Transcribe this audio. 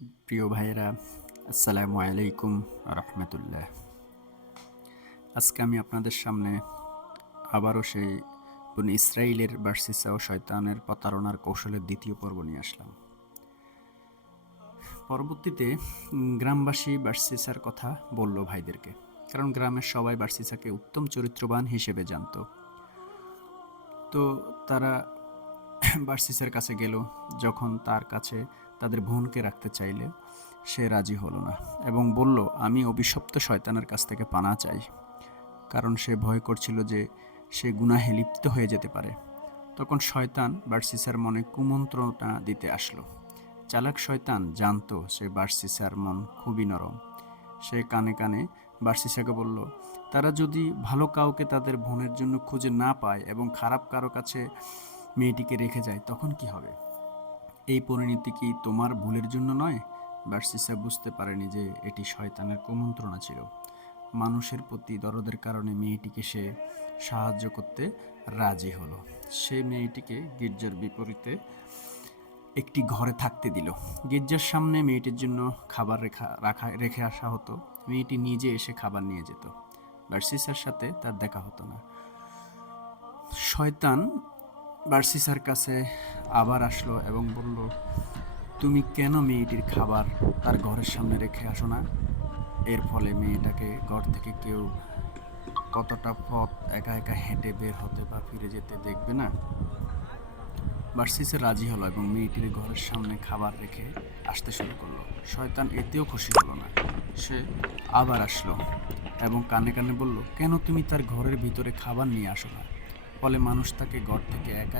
প্রিয় ভাইয়েরা, আসসালামু আলাইকুম রহমতুল্লাহ। আজকে আমি আপনাদের সামনে আবারও সেই বনি ইসরাইলের বার্সিসা ও শয়তানের প্রতারণার কৌশলের দ্বিতীয় পর্ব নিয়ে আসলাম। পরবর্তীতে গ্রামবাসী বার্সিসার কথা বলল ভাইদেরকে, কারণ গ্রামের সবাই বার্সিসাকে উত্তম চরিত্রবান হিসেবে জানত। তো তারা বার্সিসের কাছে গেল। যখন তার কাছে তাদের বোনকে রাখতে চাইলে সে রাজি হলো না এবং বলল, আমি অভিশপ্ত শয়তানের কাছ থেকে পানা চাই, কারণ সে ভয় করছিল যে সে গুনাহে লিপ্ত হয়ে যেতে পারে। তখন শয়তান বার্সিসার মনে কুমন্ত্রণা দিতে আসলো। চালাক শয়তান জানতো সে বার্সিসার মন খুবই নরম। সে কানে কানে বার্সিসাকে বলল, তারা যদি ভালো কাউকে তাদের বোনের জন্য খুঁজে না পায় এবং খারাপ কারো কাছে মেয়েটিকে রেখে যায়, তখন কি হবে? এই পরিণতি কি তোমার ভুলের জন্য নয়? বার্সিসা বুঝতে পারেনি যে এটি শয়তানের কুমন্ত্রণা ছিল। মানুষের প্রতি দরদের কারণে মেয়েটিকে সে সাহায্য করতে রাজি হলো। সে মেয়েটিকে গির্জার বিপরীতে একটি ঘরে থাকতে দিল। গির্জার সামনে মেয়েটির জন্য খাবার রেখে আসা হতো। মেয়েটি নিজে এসে খাবার নিয়ে যেত। বার্সিসার সাথে তার দেখা হতো না। শয়তান বার্সিসার কাছে আবার আসলো এবং বলল, তুমি কেন মেয়েটির খাবার তার ঘরের সামনে রেখে আসো না? এর ফলে মেয়েটাকে ঘর থেকে কেউ কতটা পথ একা একা হেঁটে বের হতে বা ফিরে যেতে দেখবে না। বার্সিসে রাজি হলো এবং মেয়েটির ঘরের সামনে খাবার রেখে আসতে শুরু করলো। শয়তান এতেও খুশি হলো না। সে আবার আসলো এবং কানে কানে বলল, কেন তুমি তার ঘরের ভিতরে খাবার নিয়ে আসো না? ফলে মানুষ তাকে ঘর থেকে একা